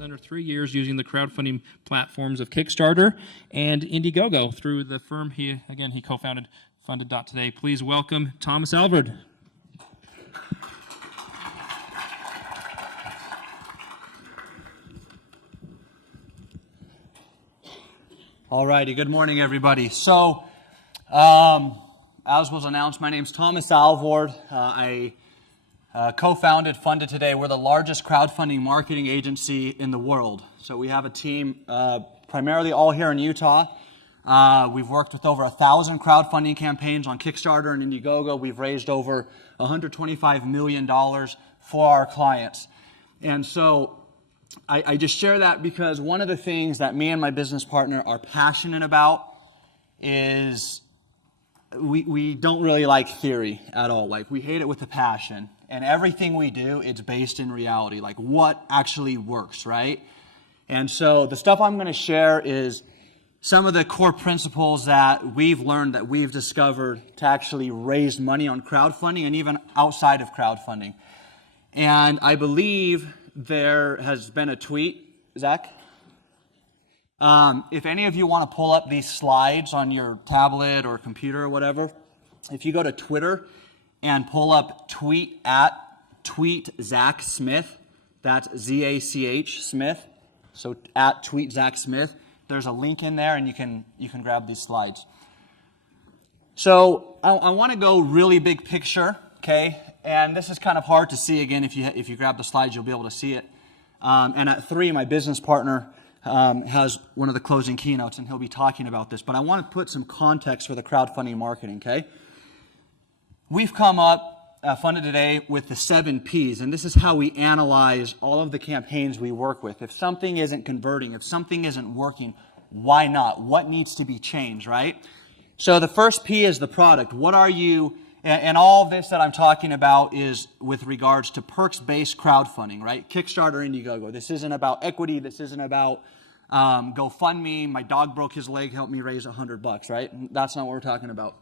just under 3 years using the crowdfunding platforms of Kickstarter and Indiegogo through the firm he co-founded, Funded.today. Please welcome Thomas Alvord. All righty, good morning, everybody. So, as was announced, my name's Thomas Alvord. I co-founded Funded.today. We're the largest crowdfunding marketing agency in the world. So we have a team primarily all here in Utah. We've worked with over 1,000 crowdfunding campaigns on Kickstarter and Indiegogo. We've raised over $125 million for our clients. And so I just share that because one of the things that me and my business partner are passionate about is we don't really like theory at all. Like, we hate it with a passion. And everything we do, it's based in reality, like what actually works, right? And so the stuff I'm going to share is some of the core principles that we've learned, that we've discovered to actually raise money on crowdfunding and even outside of crowdfunding. And I believe there has been a tweet, Zach? If any of you want to pull up these slides on your tablet or computer or whatever, if you go to Twitter and pull up tweet Zach Smith, that's Z-A-C-H Smith, so at tweet Zach Smith, there's a link in there and you can grab these slides. So I want to go really big picture, okay? And this is kind of hard to see. Again, if you grab the slides, you'll be able to see it. And at 3, my business partner has one of the closing keynotes, and he'll be talking about this. But I want to put some context for the crowdfunding marketing, okay? We've come up Funded Today with the 7 Ps, and this is how we analyze all of the campaigns we work with. If something isn't converting, if something isn't working, why not? What needs to be changed, right? So the first P is the product. What are you... And all of this that I'm talking about is with regards to perks-based crowdfunding, right? Kickstarter, Indiegogo. This isn't about equity. This isn't about GoFundMe. My dog broke his leg. Help me raise $100, right? That's not what we're talking about.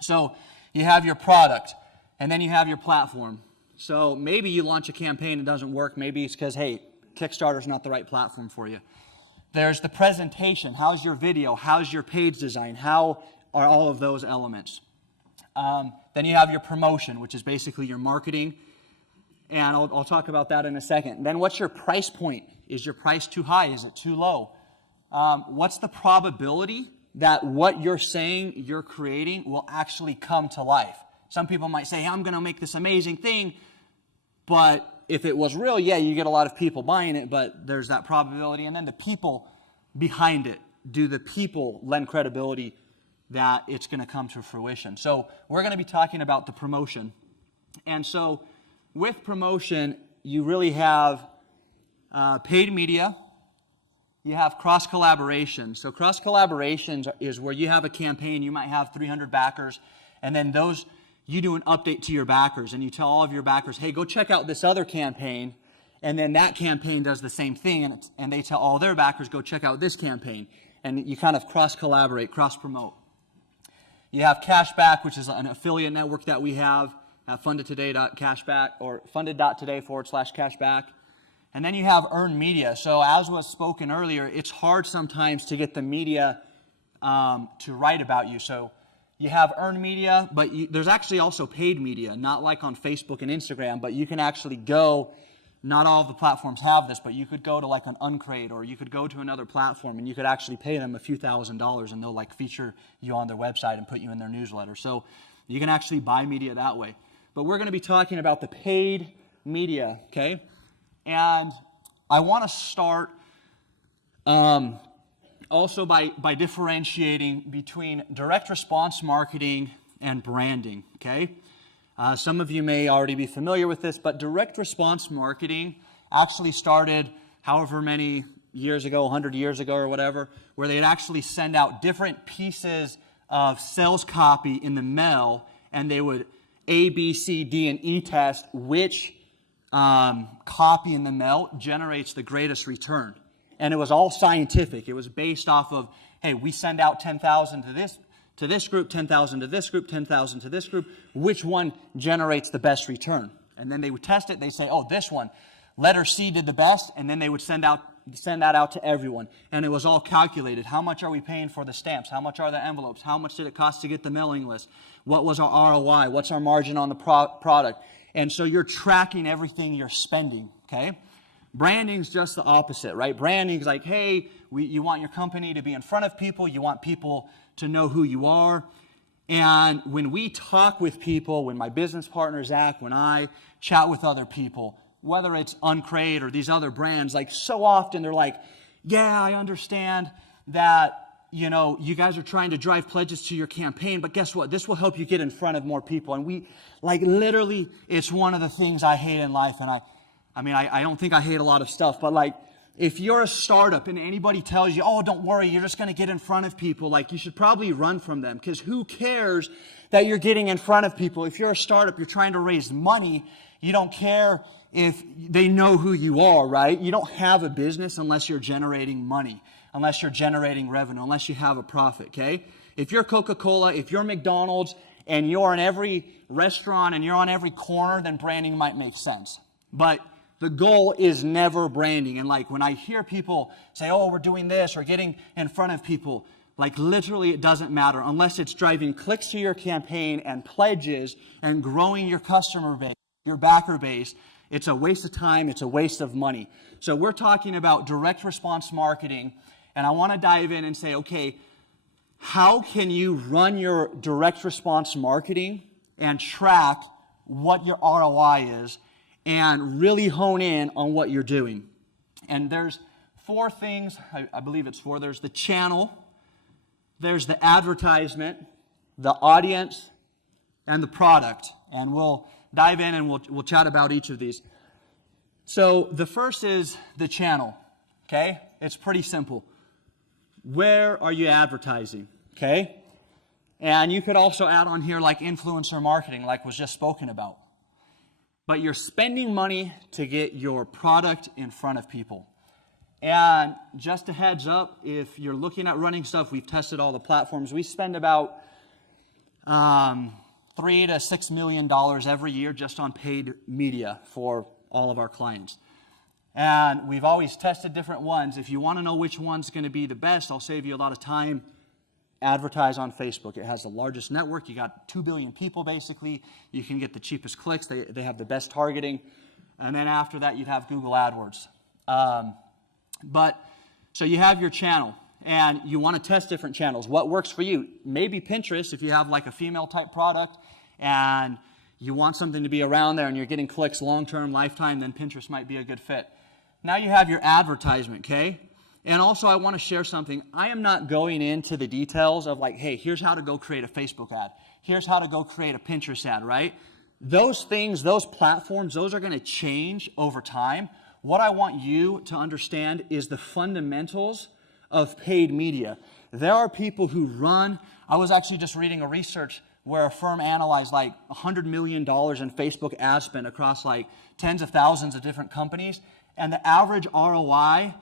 So you have your product, and then you have your platform. So maybe you launch a campaign and it doesn't work. Maybe it's because, hey, Kickstarter's not the right platform for you. There's the presentation. How's your video? How's your page design? How are all of those elements? Then you have your promotion, which is basically your marketing, and I'll talk about that in a second. Then what's your price point? Is your price too high? Is it too low? What's the probability that what you're saying you're creating will actually come to life? Some people might say, hey, I'm going to make this amazing thing, but if it was real, yeah, you get a lot of people buying it, but there's that probability. And then the people behind it. Do the people lend credibility that it's going to come to fruition? So we're going to be talking about the promotion. And so with promotion, you really have paid media. You have cross-collaboration. So cross-collaborations is where you have a campaign. You might have 300 backers, and then you do an update to your backers, and you tell all of your backers, hey, go check out this other campaign. And then that campaign does the same thing, and they tell all their backers, go check out this campaign. And you kind of cross-collaborate, cross-promote. You have Cashback, which is an affiliate network that we have at fundedtoday.cashback or funded.today/cashback. And then you have earned media. So as was spoken earlier, it's hard sometimes to get the media to write about you. So you have earned media, but there's actually also paid media, not like on Facebook and Instagram, but you can actually go. Not all of the platforms have this, but you could go to like an Uncrate, or you could go to another platform and you could actually pay them a few $1,000s and they'll like feature you on their website and put you in their newsletter. So you can actually buy media that way. But we're going to be talking about the paid media, okay? And I want to start also by differentiating between direct response marketing and branding, okay? Some of you may already be familiar with this, but direct response marketing actually started however many years ago, 100 years ago or whatever, where they'd actually send out different pieces of sales copy in the mail, and they would A, B, C, D, and E test which copy in the mail generates the greatest return. And it was all scientific. It was based off of, hey, we send out 10,000 to this group, 10,000 to this group, 10,000 to this group. Which one generates the best return? And then they would test it. They say, oh, this one, letter C did the best. And then they would send out send that out to everyone. And it was all calculated. How much are we paying for the stamps? How much are the envelopes? How much did it cost to get the mailing list? What was our ROI? What's our margin on the product? And so you're tracking everything you're spending, okay? Branding's just the opposite, right? Branding's like, hey, you want your company to be in front of people. You want people to know who you are. And when we talk with people, when my business partner, Zach, when I chat with other people, whether it's Uncrate or these other brands, like so often they're like, yeah, I understand that, you know, you guys are trying to drive pledges to your campaign, but guess what? This will help you get in front of more people. And we, like literally, it's one of the things I hate in life. And I don't think I hate a lot of stuff, but like, if you're a startup and anybody tells you, oh, don't worry, you're just going to get in front of people, like you should probably run from them, because who cares that you're getting in front of people? If you're a startup, you're trying to raise money, you don't care if they know who you are, right? You don't have a business unless you're generating money, unless you're generating revenue, unless you have a profit, okay? If you're Coca-Cola, if you're McDonald's, and you're in every restaurant and you're on every corner, then branding might make sense. But the goal is never branding. And like when I hear people say, oh, we're doing this or getting in front of people, like literally it doesn't matter unless it's driving clicks to your campaign and pledges and growing your customer base, your backer base. It's a waste of time. It's a waste of money. So we're talking about direct response marketing. And I want to dive in and say, okay, how can you run your direct response marketing and track what your ROI is and really hone in on what you're doing? And there's 4 things, I believe it's 4. There's the channel, there's the advertisement, the audience, and the product. And we'll dive in and we'll chat about each of these. So the first is the channel, okay? It's pretty simple. Where are you advertising, okay? And you could also add on here like influencer marketing, like was just spoken about. But you're spending money to get your product in front of people. And just a heads up, if you're looking at running stuff, we've tested all the platforms. We spend about $3 to $6 million every year just on paid media for all of our clients. And we've always tested different ones. If you want to know which one's going to be the best, I'll save you a lot of time. Advertise on Facebook. It has the largest network. You got 2 billion people basically. You can get the cheapest clicks. They have the best targeting. And then after that, you'd have Google AdWords. So you have your channel and you want to test different channels. What works for you? Maybe Pinterest if you have like a female type product and you want something to be around there and you're getting clicks long-term, lifetime, then Pinterest might be a good fit. Now you have your advertisement, okay? And also I want to share something. I am not going into the details of like, hey, here's how to go create a Facebook ad. Here's how to go create a Pinterest ad, right? Those things, those platforms, those are going to change over time. What I want you to understand is the fundamentals of paid media. There are people who run, I was actually just reading a research where a firm analyzed like $100 million in Facebook ad spend across like tens of thousands of different companies. And the average ROI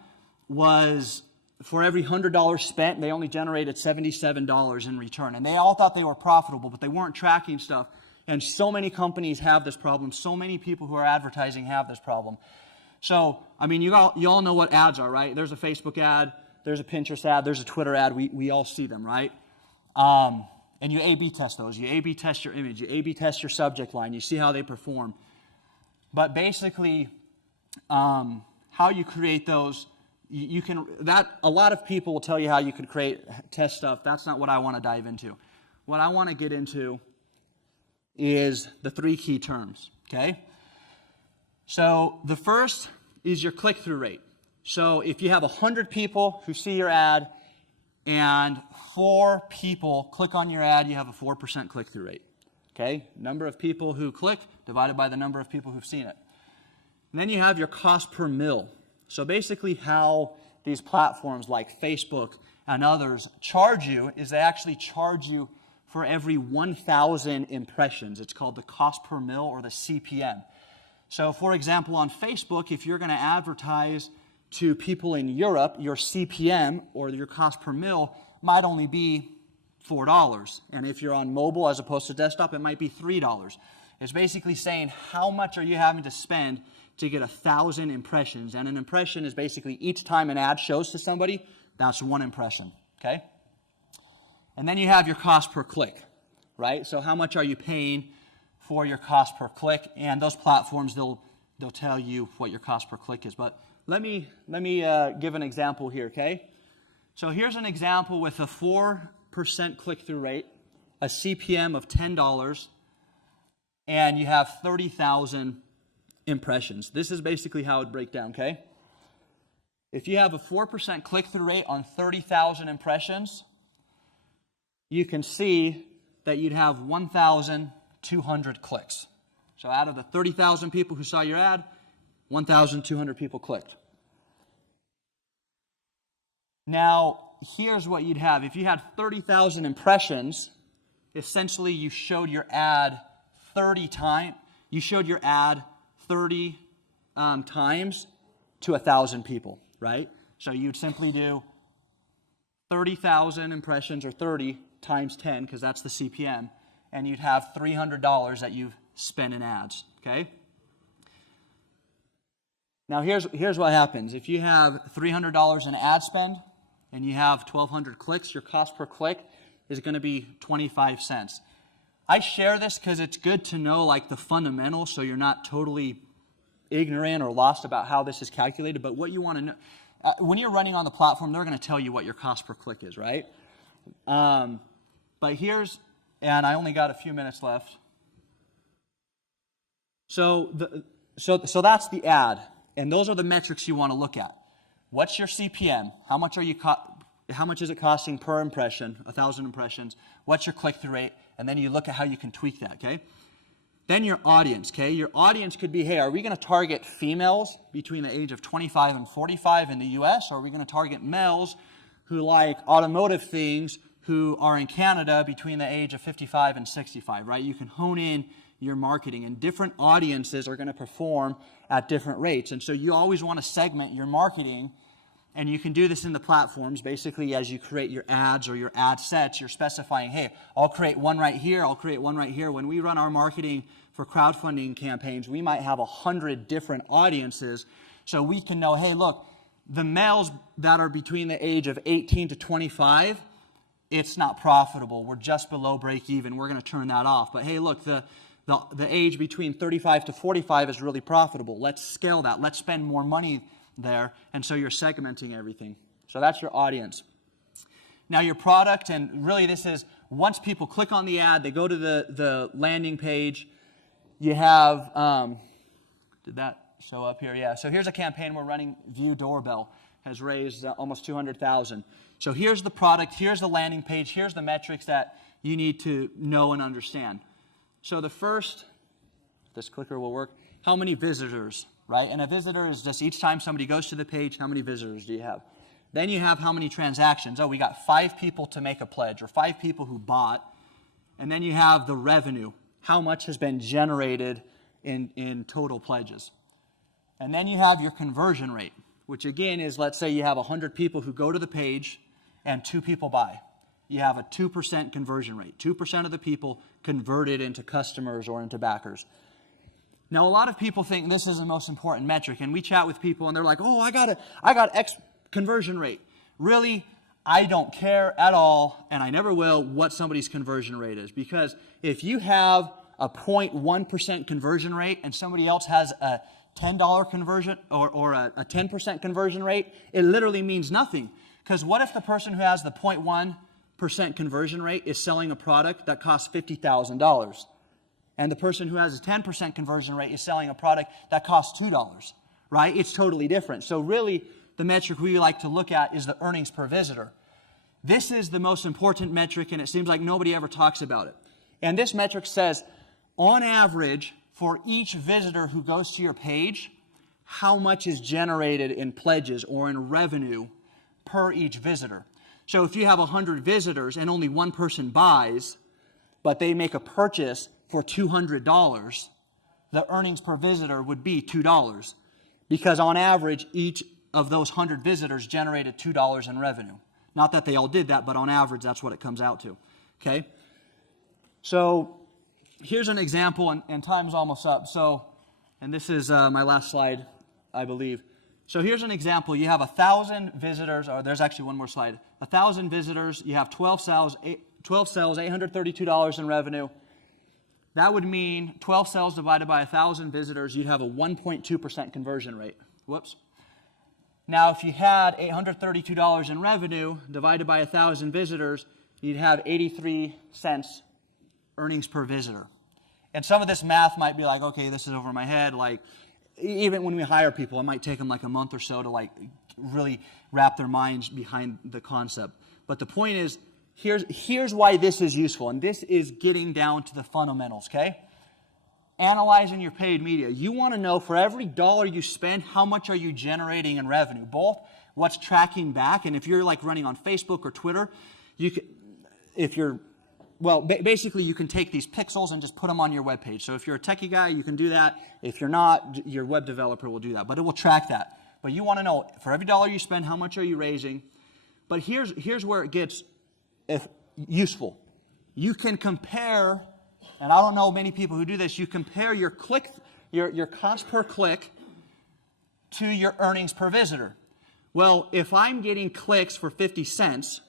was for every $100 spent, they only generated $77 in return. And they all thought they were profitable, but they weren't tracking stuff. And so many companies have this problem. So many people who are advertising have this problem. So, I mean, you all know what ads are, right? There's a Facebook ad, there's a Pinterest ad, there's a Twitter ad. We all see them, right? And you A/B test those. You A/B test your image. You A/B test your subject line. You see how they perform. But basically, how you create those, you can, that a lot of people will tell you how you can test stuff. That's not what I want to dive into. What I want to get into is the 3 key terms, okay? So the first is your click-through rate. So if you have 100 people who see your ad and 4 people click on your ad, you have a 4% click-through rate, okay? Number of people who click divided by the number of people who've seen it. And then you have your cost per mil. So basically how these platforms like Facebook and others charge you is they actually charge you for every 1,000 impressions. It's called the cost per mil or the CPM. So for example, on Facebook, if you're going to advertise to people in Europe, your CPM or your cost per mil might only be $4. And if you're on mobile as opposed to desktop, it might be $3. It's basically saying how much are you having to spend to get 1,000 impressions. And an impression is basically each time an ad shows to somebody, that's one impression, okay? And then you have your cost per click, right? So how much are you paying for your cost per click? And those platforms, they'll tell you what your cost per click is. But let me give an example here, okay? So here's an example with a 4% click-through rate, a CPM of $10, and you have 30,000 impressions. This is basically how it would break down, okay? If you have a 4% click-through rate on 30,000 impressions, you can see that you'd have 1,200 clicks. So out of the 30,000 people who saw your ad, 1,200 people clicked. Now, here's what you'd have. If you had 30,000 impressions, essentially you showed your ad 30 times. You showed your ad 30 times to 1,000 people, right? So you'd simply do 30,000 impressions, or 30 times 10, because that's the CPM, and you'd have $300 that you've spent in ads, okay? Now here's what happens. If you have $300 in ad spend and you have 1,200 clicks, your cost per click is going to be 25 cents. I share this because it's good to know like the fundamentals, so you're not totally ignorant or lost about how this is calculated. But what you want to know, when you're running on the platform, they're going to tell you what your cost per click is, right? But here's, and I only got a few minutes left. So that's the ad, and those are the metrics you want to look at. What's your CPM? How much is it costing per impression? 1,000 impressions. What's your click-through rate? And then you look at how you can tweak that, okay? Then your audience, okay? Your audience could be, hey, are we going to target females between the age of 25 and 45 in the U.S., or are we going to target males who like automotive things who are in Canada between the age of 55 and 65, right? You can hone in your marketing, and different audiences are going to perform at different rates. And so you always want to segment your marketing, and you can do this in the platforms. Basically, as you create your ads or your ad sets, you're specifying, hey, I'll create one right here, I'll create one right here. When we run our marketing for crowdfunding campaigns, we might have 100 different audiences, so we can know, hey, look, the males that are between the age of 18 to 25, it's not profitable. We're just below break even. We're going to turn that off. But hey, look, the age between 35 to 45 is really profitable. Let's scale that. Let's spend more money there. And so you're segmenting everything. So that's your audience. Now your product, and really this is, once people click on the ad, they go to the landing page. You have, did that show up here? Yeah. So here's a campaign we're running. View Doorbell has raised almost 200,000. So here's the product. Here's the landing page. Here's the metrics that you need to know and understand. So the first, this clicker will work, how many visitors, right? And a visitor is just each time somebody goes to the page, how many visitors do you have? Then you have how many transactions. Oh, we got 5 people to make a pledge, or 5 people who bought. And then you have the revenue, how much has been generated in total pledges. And then you have your conversion rate, which again is, let's say you have 100 people who go to the page and 2 people buy. You have a 2% conversion rate. 2% of the people converted into customers or into backers. Now, a lot of people think this is the most important metric, and we chat with people and they're like, oh, I got X conversion rate. Really, I don't care at all, and I never will, what somebody's conversion rate is, because if you have a 0.1% conversion rate and somebody else has a $10 conversion or a 10% conversion rate, it literally means nothing. Because what if the person who has the 0.1% conversion rate is selling a product that costs $50,000, and the person who has a 10% conversion rate is selling a product that costs $2, right? It's totally different. So really, the metric we like to look at is the earnings per visitor. This is the most important metric, and it seems like nobody ever talks about it. And this metric says, on average, for each visitor who goes to your page, how much is generated in pledges or in revenue per each visitor. So if you have 100 visitors and only one person buys, but they make a purchase for $200, the earnings per visitor would be $2, because on average, each of those 100 visitors generated $2 in revenue. Not that they all did that, but on average, that's what it comes out to. Okay? So here's an example, and time's almost up. So And this is my last slide, I believe. So here's an example. You have 1,000 visitors, or there's actually one more slide. 1,000 visitors, you have 12 sales, $832 in revenue. That would mean 12 sales divided by 1,000 visitors, you'd have a 1.2% conversion rate. Whoops. Now, if you had $832 in revenue divided by 1,000 visitors, you'd have 83 cents earnings per visitor. And some of this math might be like, okay, this is over my head. Like, even when we hire people, it might take them like a month or so to like really wrap their minds behind the concept. But the point is, here's why this is useful, and this is getting down to the fundamentals, okay? Analyzing your paid media. You want to know for every dollar you spend, how much are you generating in revenue? Both what's tracking back, and if you're like running on Facebook or Twitter, you can, basically you can take these pixels and just put them on your web page. So if you're a techie guy, you can do that. If you're not, your web developer will do that, but it will track that. But you want to know for every dollar you spend, how much are you raising? But here's where it gets useful. You can compare, and I don't know many people who do this, you compare your cost per click to your earnings per visitor. Well, if I'm getting clicks for 50 cents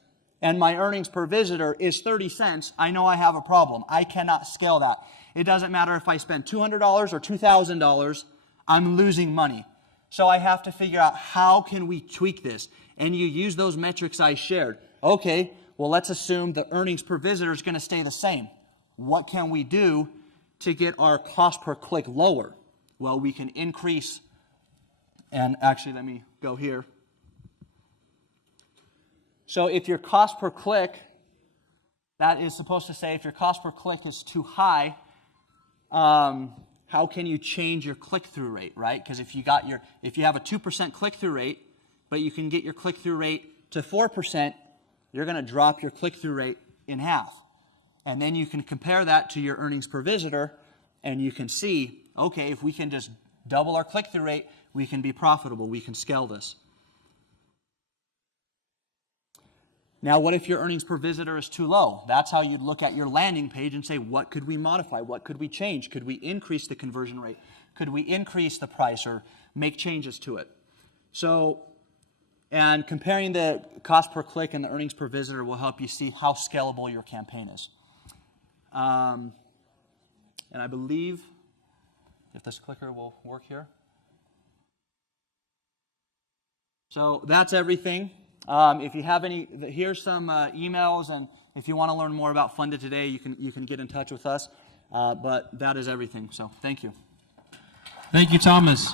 and my earnings per visitor is 30 cents, I know I have a problem. I cannot scale that. It doesn't matter if I spend $200 or $2,000, I'm losing money. So I have to figure out how can we tweak this. And you use those metrics I shared. Okay, well, let's assume the earnings per visitor is going to stay the same. What can we do to get our cost per click lower? Well, we can increase, and actually let me go here. So if your cost per click, that is supposed to say if your cost per click is too high, how can you change your click-through rate, right? Because if you have a 2% click-through rate, but you can get your click-through rate to 4%, you're going to drop your click-through rate in half. And then you can compare that to your earnings per visitor, and you can see, okay, if we can just double our click-through rate, we can be profitable. We can scale this. Now, what if your earnings per visitor is too low? That's how you'd look at your landing page and say, what could we modify? What could we change? Could we increase the conversion rate? Could we increase the price or make changes to it? So, and comparing the cost per click and the earnings per visitor will help you see how scalable your campaign is. And I believe, if this clicker will work here. So that's everything. If you have any, here's some emails, and if you want to learn more about Funded Today, you can get in touch with us. But that is everything. So thank you. Thank you, Thomas.